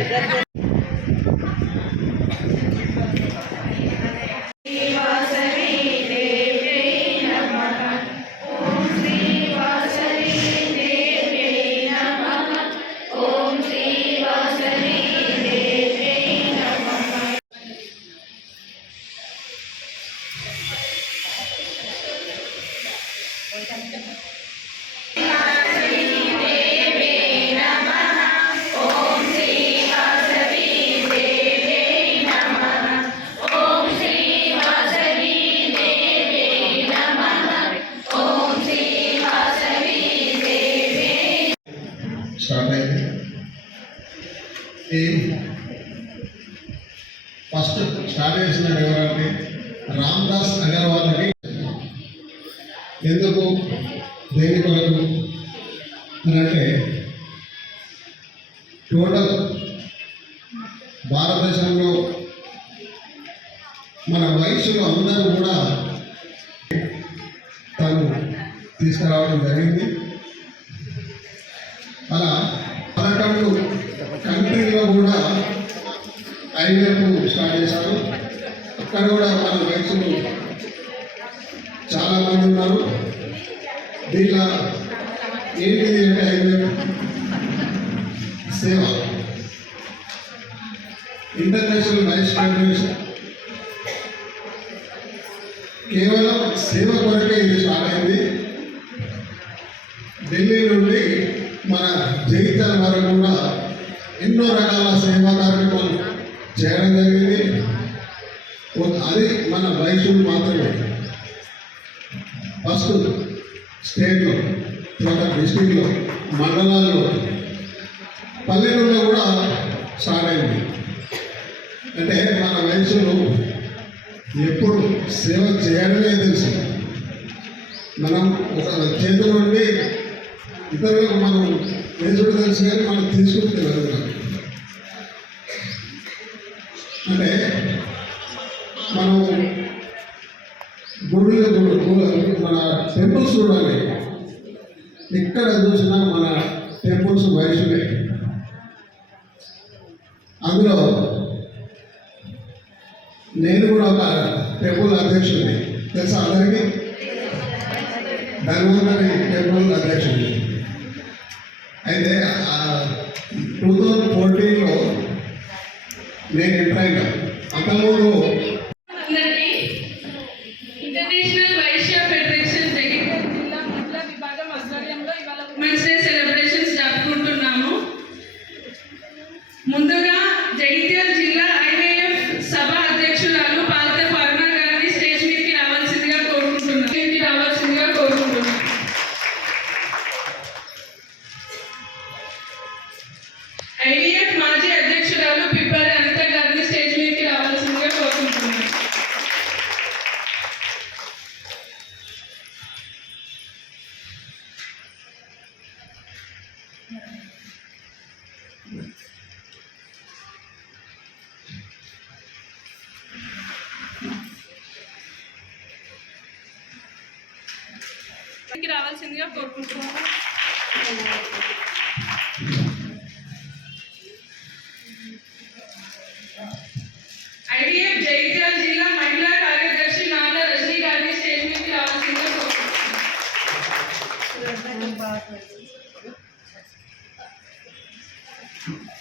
Start start ఎవరంటే రామ్దాస్ అగర్వాల్ని ఎందుకు? దేని కొరకు? అంటే టోటల్ భారతదేశంలో మన వయసులో అందరూ కూడా తను తీసుకురావడం జరిగింది. అలా పదకొండు కంట్రీలో కూడా ఐవేపు స్టార్ట్ చేశారు అక్కడ కూడా మన వయసులు చాలా మంది ఉన్నారు. దీనిలో ఏంటిది అంటే ఐవేపు సేవ. ఇంటర్నేషనల్ వైస్ ఫెడరేషన్. కేవలం సేవ కొరకే ఇది స్టార్ట్ అయింది. ఢిల్లీ నుండి మన జగిత్యాల వరకు కూడా ఎన్నో రకాల సేవా కార్యక్రమాలు చేయడం జరిగింది. అది మన వయసులు మాత్రమే. ఫస్ట్ స్టేట్లో తర్వాత డిస్టిక్లో మండలాల్లో పల్లెటూరులో కూడా స్టార్ట్ అయింది. అంటే మన వయసులో ఎప్పుడు సేవ చేయడమే తెలుసు. మనం ఒక చేతుల నుండి ఇతరులకు మనం వేసుడు తెలుసు కానీ మనం తీసుకుని తెలియదు అంటే మనం గుడులు మన టెంపుల్స్ చూడాలి. ఎక్కడ చూసినా మన టెంపుల్స్ వయసులే అందులో నేను కూడా ఒక టెంపుల్ అధ్యక్షుడిని. తెలుసా అందరికీ? ధన్వంతరి టెంపుల్ అధ్యక్షుడిని. అయితే రావాల్సిందిగా కోరుకుంటున్నాను. truth.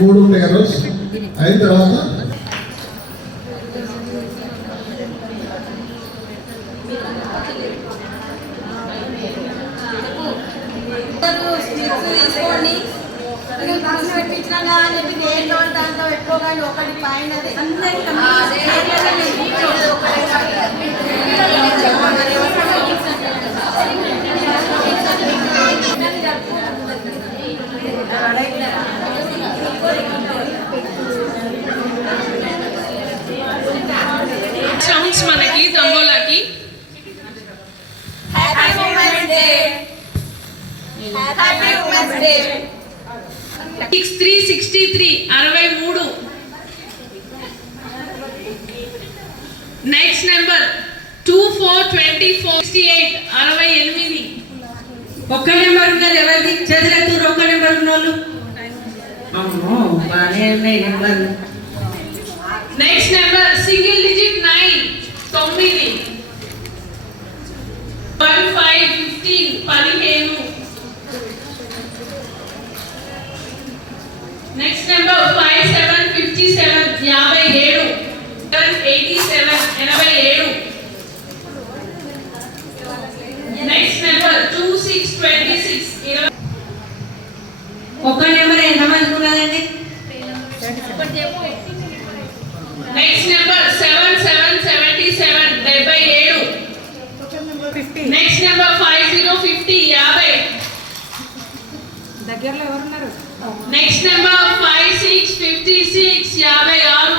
మూడు మూడు ఉంటాయి ఆ అయిన తర్వాత ఒకటి పైన ఇక పక్కన పెట్టించినా కానీ దేంట్లో దాంట్లో పెట్టుకోగానే ఒకటి పైన రౌండ్స్ మనకి తంబోలాకి happy women's day happy women's day six three sixty three అరవై మూడు. Next number two four twenty four sixty eight అరవై ఎనిమిది. ఒక్క నెంబర్ ఉన్నది ఎవరిది? చేతులెత్తురు ఒక్క నెంబర్ ఉన్న వాళ్ళు అమ్మో బాగానే ఉన్నాయి number next number single digit nine తొమ్మిది వన్ ఫైవ్ ఫిఫ్టీన్ పదిహేను next number five seven fifty seven యాభై ఏడు ఎయిటీ సెవెన్ ఎనభై ఏడు. Next number two six twenty six ఇరవై. ఒక్క నెంబర్ ఎంతమందికి ఉన్నదండి next number seven seven seventy seven డెబ్బై ఏడు. Next number five zero fifty యాభై. దగ్గరలో ఎవరున్నారు? Next number five six fifty six యాభై ఆరు.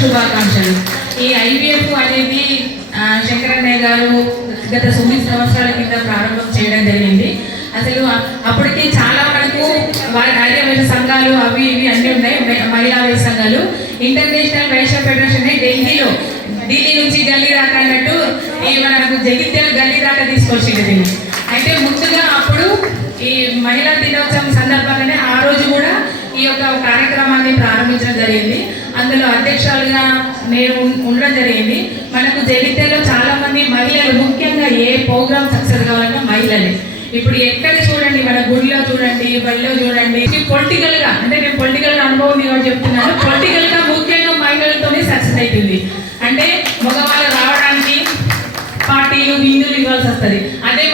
శుభాకాంక్షలు. ఈ ఐవీఎఫ్ అనేది శంకరన్నయ్య గారు గత తొమ్మిది సంవత్సరాల కింద ప్రారంభం చేయడం జరిగింది. అసలు అప్పటికి చాలా వరకు వారి ఐక్యవేశ సంఘాలు అవి ఇవి అన్నీ ఉన్నాయి. మహిళా వేశ సంఘాలు. ఇంటర్నేషనల్ వైశ్య ఫెడరేషన్ ఢిల్లీలో ఢిల్లీ నుంచి గల్లీ దాకా అన్నట్టు ఈ మనకు జగిత్యాల గల్లీ దాకా తీసుకొచ్చింది అయితే ముందుగా ఈ మహిళా దినోత్సవం సందర్భంగానే ఆ రోజు కూడా ఈ యొక్క కార్యక్రమాన్ని ప్రారంభించడం జరిగింది. అందులో అధ్యక్షులుగా నేను ఉండడం జరిగింది. మనకు జగిత్యాలో చాలా మంది మహిళలు ముఖ్యంగా ఏ ప్రోగ్రామ్ సక్సెస్ కావాలన్నా మహిళలే. ఇప్పుడు ఎక్కడ చూడండి మన గుడిలో చూడండి బడిలో చూడండి. పొలిటికల్గా అంటే నేను పొలిటికల్ అనుభవం కాబట్టి చెప్తున్నాను? పొలిటికల్గా ముఖ్యంగా మహిళలతోనే సక్సెస్ అవుతుంది. అంటే మగవాళ్ళు రావడానికి పార్టీలు బిందులు ఇవ్వాల్సి వస్తుంది. అదే